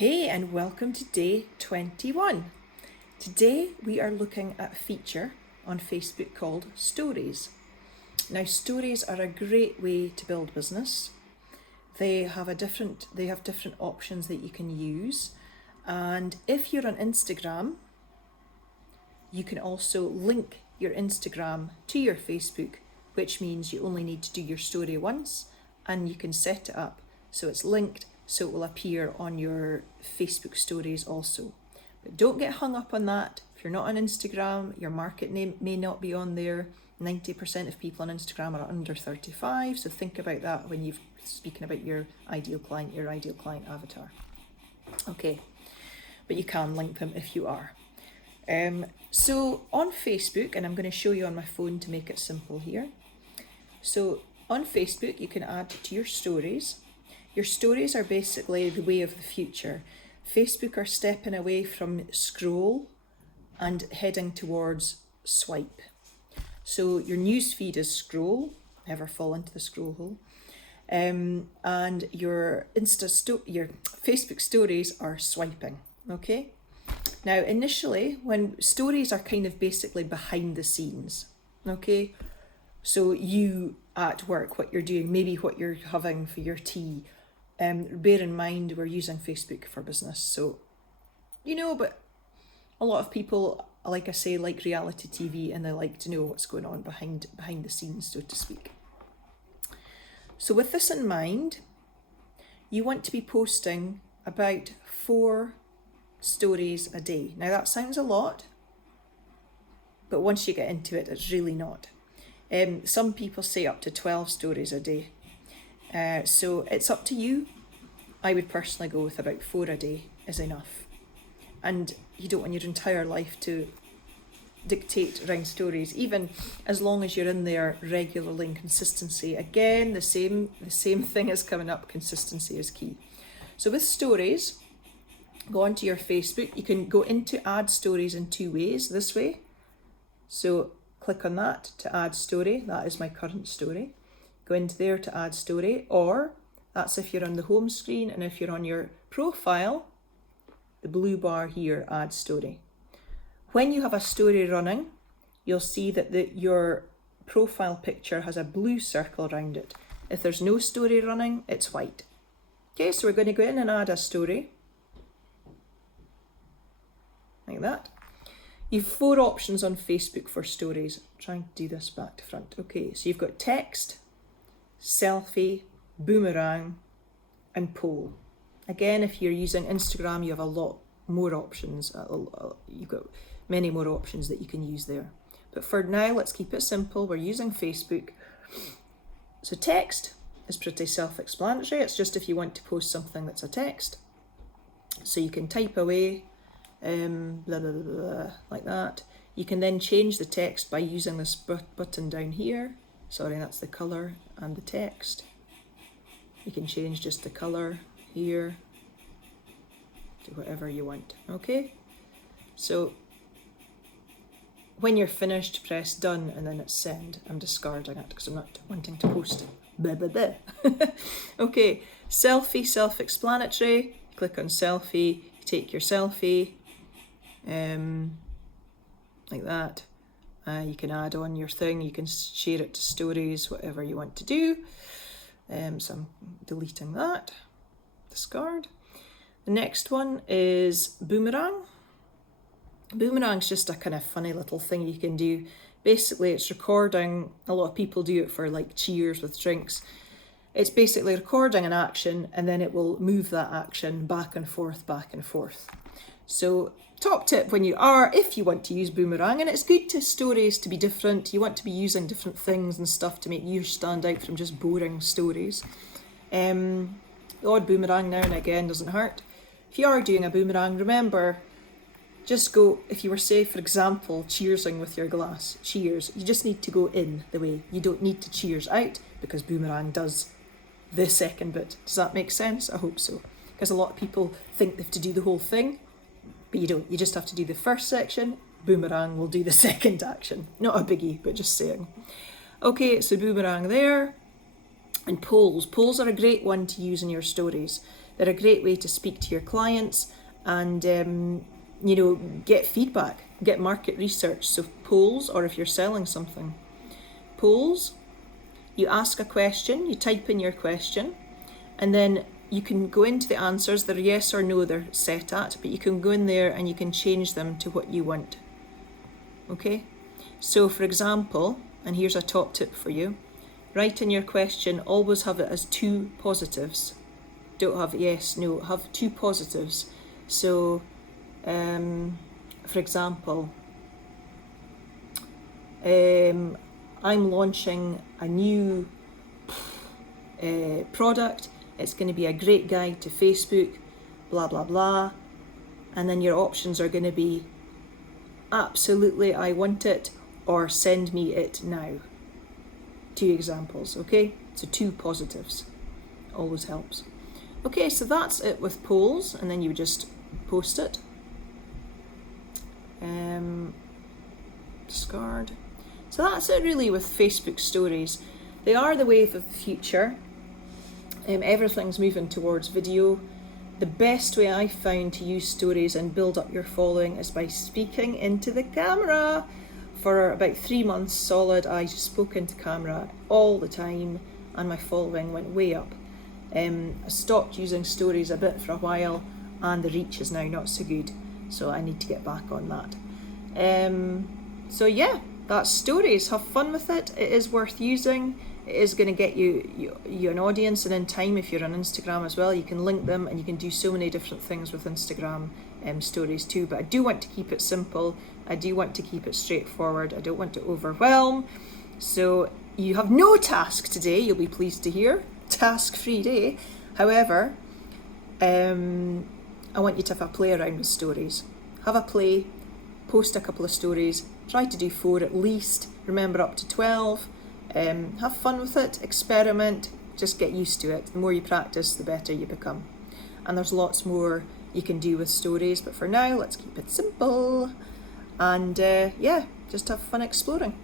Hey, and welcome to day 21. Today we are looking at a feature on Facebook called Stories. Now, stories are a great way to build business. They have different options that you can use, and if you're on Instagram, you can also link your Instagram to your Facebook, which means you only need to do your story once, and you can set it up so it's linked, so it will appear on your Facebook stories also. But don't get hung up on that. If you're not on Instagram, your market name may not be on there. 90% of people on Instagram are under 35, so think about that when you're speaking about your ideal client avatar. Okay, but you can link them if you are. So on Facebook, and I'm going to show you on my phone to make it simple here. So on Facebook, you can add to your stories. Your stories are basically the way of the future. Facebook are stepping away from scroll and heading towards swipe. So your news feed is scroll, never fall into the scroll hole. And your Facebook stories are swiping, okay? Now, initially, when stories are kind of basically behind the scenes, okay? So you at work, what you're doing, maybe what you're having for your tea. Bear in mind, we're using Facebook for business. So, but a lot of people, like I say, like reality TV, and they like to know what's going on behind the scenes, so to speak. So with this in mind, you want to be posting about 4 stories a day. Now that sounds a lot, but once you get into it, it's really not. Some people say up to 12 stories a day. So it's up to you. I would personally go with about 4 a day is enough. And you don't want your entire life to dictate around stories, even as long as you're in there regularly and consistency. Again, the same thing is coming up, consistency is key. So with stories, go onto your Facebook. You can go into add stories in 2 ways, this way. So click on that to add story. That is my current story. Go into there to add story, or that's if you're on the home screen, and if you're on your profile, the blue bar here, add story. When you have a story running, you'll see that your profile picture has a blue circle around it. If there's no story running, it's white. Okay, so we're going to go in and add a story. Like that. You've 4 options on Facebook for stories. I'm trying to do this back to front. Okay, so you've got text, selfie, boomerang, and poll. Again, if you're using Instagram, you have a lot more options. You've got many more options that you can use there. But for now, let's keep it simple. We're using Facebook. So text is pretty self-explanatory. It's just if you want to post something that's a text. So you can type away, blah, blah, blah, blah, like that. You can then change the text by using this button down here. Sorry, that's the colour and the text. You can change just the colour here to whatever you want, okay? So when you're finished, press done and then it's send. I'm discarding it because I'm not wanting to post blah, blah, blah. Okay, selfie, self-explanatory. Click on selfie, you take your selfie, like that. You can add on your thing, you can share it to stories, whatever you want to do. So I'm deleting that, discard. The next one is boomerang. Boomerang's just a kind of funny little thing you can do. Basically, it's recording. A lot of people do it for like cheers with drinks. It's basically recording an action and then it will move that action back and forth. So top tip if you want to use boomerang, and it's good to stories to be different. You want to be using different things and stuff to make you stand out from just boring stories. The odd boomerang now and again doesn't hurt. If you are doing a boomerang, remember, just go, if you were, say, for example, cheersing with your glass, cheers, you just need to go in the way. You don't need to cheers out, because boomerang does the second bit. Does that make sense? I hope so. Because a lot of people think they have to do the whole thing, but you don't. You just have to do the first section. Boomerang will do the second action. Not a biggie, but just saying. Okay, so boomerang there. And polls. Polls are a great one to use in your stories. They're a great way to speak to your clients and get feedback, get market research. So polls, or if you're selling something, polls, you ask a question, you type in your question, and then you can go into the answers. They're yes or no they're set at, but you can go in there and you can change them to what you want. Okay, so for example, and here's a top tip for you, write in your question, always have it as 2 positives. Don't have yes, no, have 2 positives. So for example, I'm launching a new product. It's going to be a great guide to Facebook, blah, blah, blah. And then your options are going to be absolutely, I want it, or send me it now. 2 examples, okay? So 2 positives always helps. Okay, so that's it with polls, and then you just post it. Discard. So that's it really with Facebook stories. They are the wave of the future. Everything's moving towards video. The best way I've found to use stories and build up your following is by speaking into the camera. For about 3 months solid, I just spoke into camera all the time, and my following went way up. I stopped using stories a bit for a while, and the reach is now not so good, so I need to get back on that. So yeah, that's stories. Have fun with it. It is worth using. It is going to get you an audience, and in time, if you're on Instagram as well, you can link them, and you can do so many different things with Instagram stories too. But I do want to keep it simple. I do want to keep it straightforward. I don't want to overwhelm. So you have no task today, you'll be pleased to hear. Task-free day. However, I want you to have a play around with stories. Have a play, post a couple of stories, try to do 4 at least, remember up to 12. Have fun with it, experiment, just get used to it. The more you practice, the better you become. And there's lots more you can do with stories, but for now, let's keep it simple. And just have fun exploring.